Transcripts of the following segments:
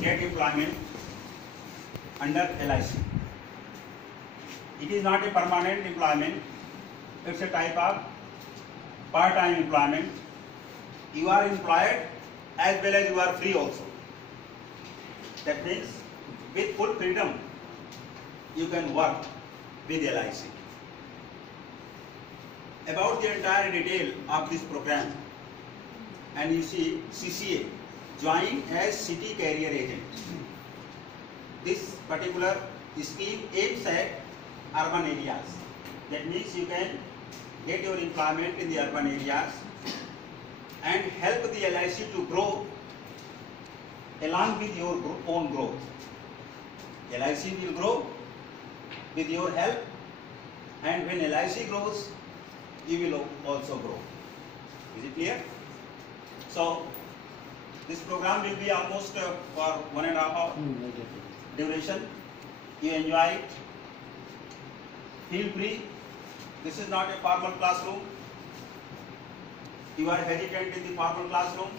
get employment under LIC. It is not a permanent employment, it's a type of part-time employment. You are employed as well as you are free also. That means with full freedom you can work with LIC. About the entire detail of this program, and you see CCA, join as city career agent. This particular scheme aims at urban areas. That means you can get your employment in the urban areas and help the LIC to grow along with your own growth. LIC will grow with your help, and when LIC grows, you will also grow. Is it clear? So this program will be almost for 1.5 hour duration. You enjoy it. Feel free. This is not a formal classroom. You are hesitant in the formal classroom.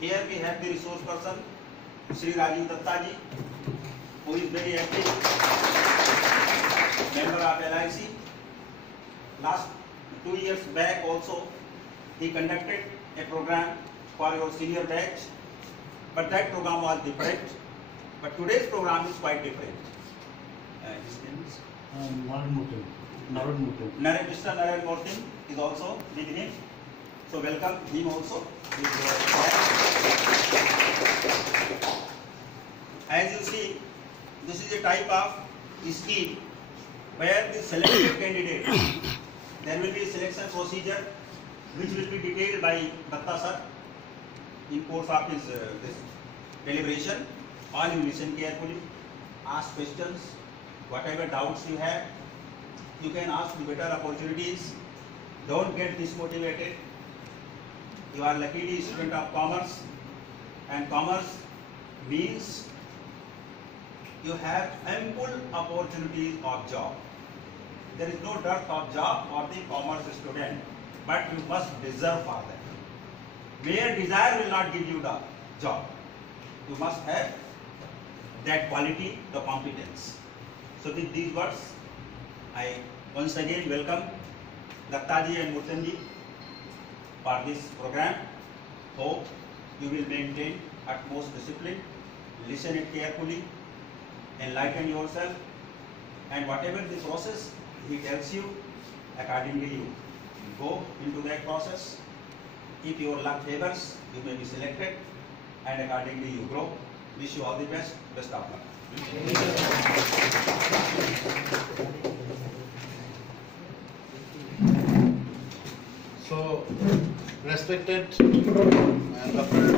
Here we have the resource person, Shri Rajiv Datta ji, who is very active member of LIC. Last 2 years back also, he conducted a program for your senior batch, but that program was different. But today's program is quite different. His name is Narad Murthy. Mr. Narad Murthy is also with him. So welcome him also. As you see, this is a type of scheme where the selected candidate, there will be a selection procedure which will be detailed by Datta sir in course of his this deliberation. All you listen carefully, ask questions, whatever doubts you have, you can ask the better opportunities. Don't get dismotivated. You are luckily a student of commerce, and commerce means you have ample opportunities of job. There is no dearth of job for the commerce student, but you must deserve for that. Mere desire will not give you the job. You must have that quality, the competence. So with these words, I once again welcome Dattaji and Murthy for this program. Hope you will maintain utmost discipline, listen it carefully, enlighten yourself, and whatever the process he tells you, accordingly you go into that process. If your luck favors, you may be selected, and accordingly you grow. Wish you all the best. Best of luck. So, respected Dr.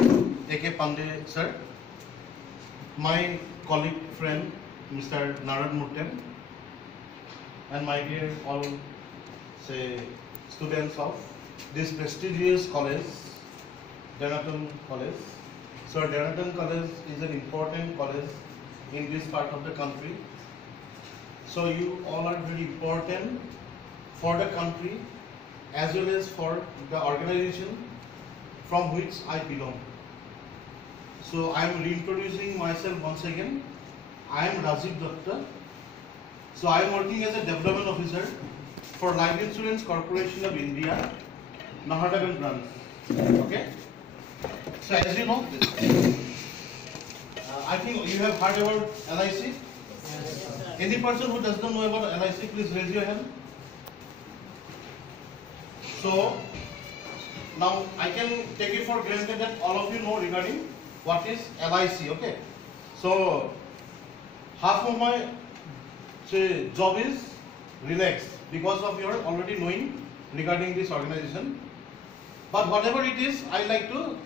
A.K. Pandey sir, my colleague friend Mr. Narad Murthy, and my dear all students of this prestigious college, Denaton College. So Denaton College is an important college in this part of the country. So you all are very important for the country as well as for the organization from which I belong. So I am reintroducing myself once again. I am Rajiv Datta. So I am working as a development officer for Life Insurance Corporation of India, Nahadagan branch. Okay. So as you know, I think you have heard about LIC. Any person who does not know about LIC, please raise your hand. So now I can take it for granted that all of you know regarding what is LIC. Okay. So half of my job is relaxed because of your already knowing regarding this organization. But whatever it is, I like to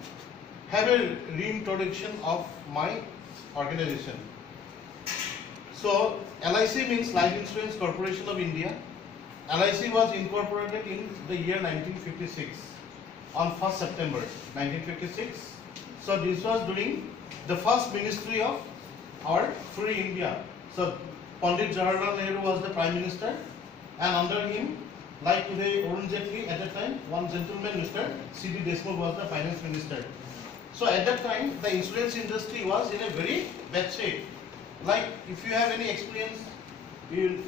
have a reintroduction of my organization. So LIC means Life Insurance Corporation of India. LIC was incorporated in the year 1956 on 1st September 1956. So this was during the first ministry of our free India. So Pandit Jawaharlal Nehru was the Prime Minister, and under him, like today Arun Jaitley, at that time one gentleman, Mr. C.D. Deshmukh, was the Finance Minister. So at that time, the insurance industry was in a very bad state. Like if you have any experience in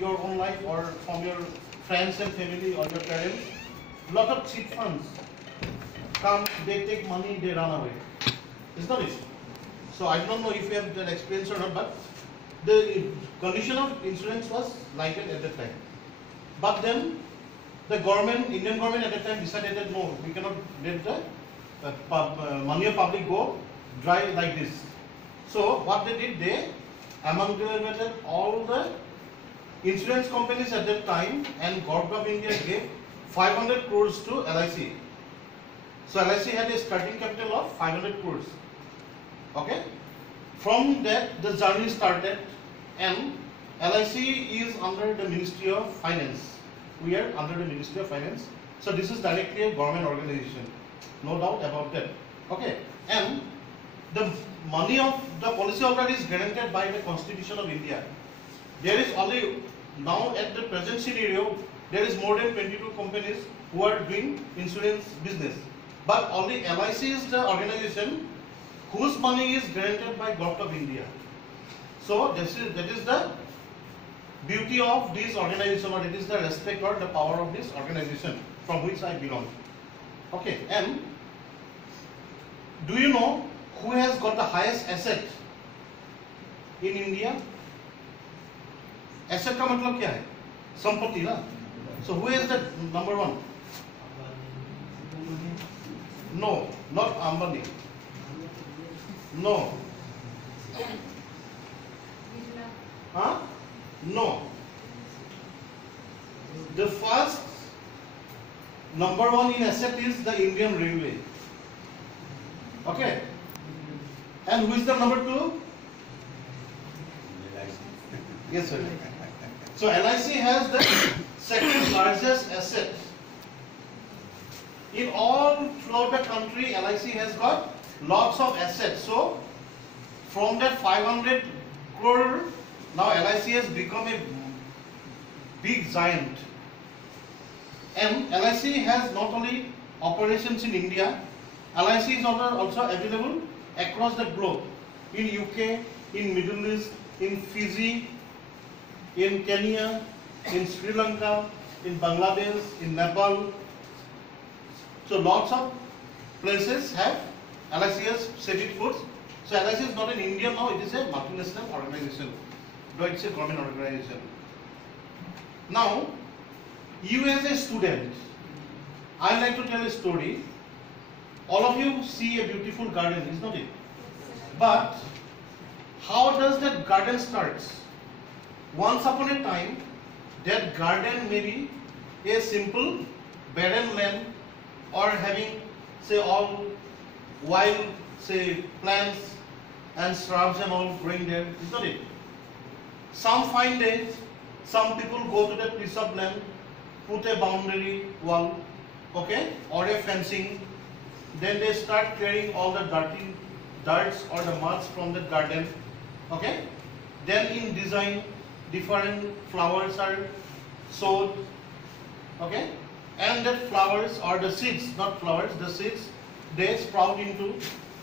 your own life or from your friends and family or your parents, lot of cheat funds come, they take money, they run away. Is not it? So I don't know if you have that experience or not, but the condition of insurance was like it at that time. But then the government, Indian government at that time decided that no, we cannot let the money of public go dry like this. So what they did, they amalgamated all the insurance companies at that time, and Government of India gave 500 crores to LIC. So LIC had a starting capital of 500 crores. Okay. From that the journey started, and LIC is under the Ministry of Finance. We are under the Ministry of Finance. So this is directly a government organization. No doubt about that. Okay. And the money of the policyholder is guaranteed by the Constitution of India. There is only now at the present scenario, there is more than 22 companies who are doing insurance business. But only LIC is the organization whose money is granted by Government of India. So that is the beauty of this organization, or it is the respect or the power of this organization from which I belong. Okay, and do you know who has got the highest asset in India? Asset का मतलब क्या है? संपत्ति ना? So who is the number one? No, not Ambani. No. Huh? No. The first number one in asset is the Indian Railway. Okay. And who is the number two? Yes, sir. So LIC has the second largest asset. In all throughout the country, LIC has got lots of assets. So from that 500 crore, now LIC has become a big giant. And LIC has not only operations in India, LIC is also available across the globe. In UK, in Middle East, in Fiji, in Kenya, in Sri Lanka, in Bangladesh, in Nepal. So lots of places have LIC has set it foot. So LIC is not an Indian now, it is a multinational organization. Though it's a government organization. Now, you as a student, I like to tell a story. All of you see a beautiful garden, is not it? But how does that garden start? Once upon a time, that garden may be a simple barren land, or having say all wild say plants and shrubs and all growing there, is not it? Some fine days, some people go to that piece of land, put a boundary wall, okay, or a fencing. Then they start clearing all the dirts or the muds from the garden, okay. Then in design, different flowers are sowed, okay, and that flowers or the seeds, not flowers, the seeds, they sprout into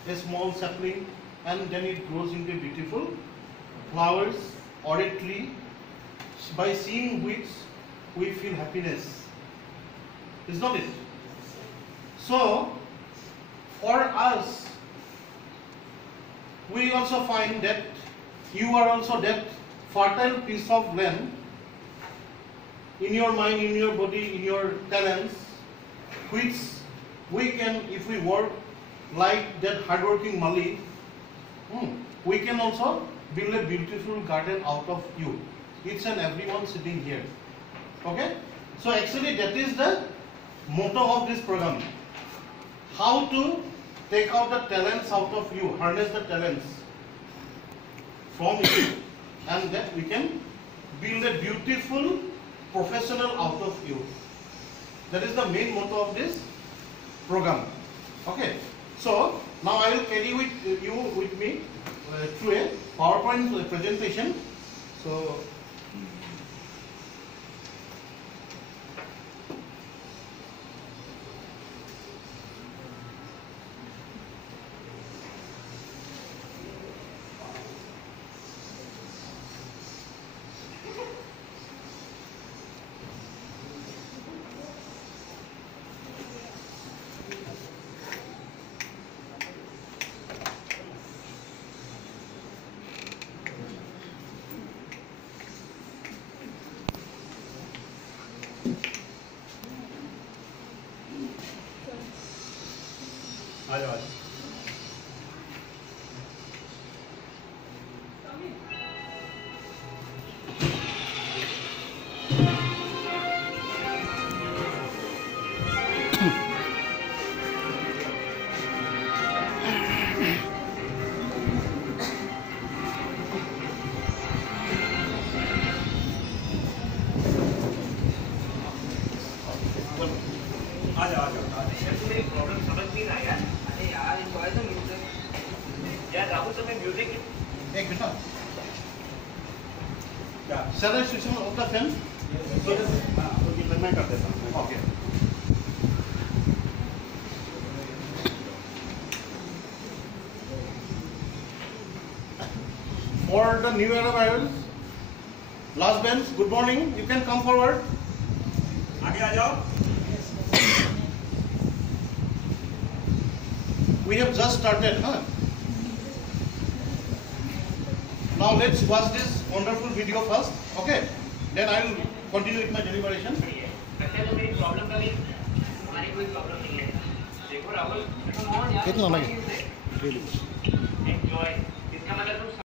a small sapling, and then it grows into beautiful flowers or a tree, by seeing which we feel happiness, is not it? So for us, we also find that you are also that fertile piece of land in your mind, in your body, in your talents, which we can, if we work like that hardworking Mali, we can also build a beautiful garden out of you. Each and everyone sitting here. Okay? So actually that is the motto of this program. How to take out the talents out of you, harness the talents from you, and that we can build a beautiful professional out of you. That is the main motto of this program. Okay. So now I will carry you with me through a PowerPoint presentation. So एक minute. क्या Shall I switch on the fan? तो ये मैं कर देता हूँ. Okay. For the new arrivals, last bench, good morning. You can come forward. आगे आ जाओ. We have just started, huh? Now let's watch this wonderful video first, okay? Then I will continue with my deliberation. वैसे तो मेरी problem कभी हमारी कोई problem नहीं है. देखो राहुल, कितना लगे? एंजॉय. इसका मतलब तुम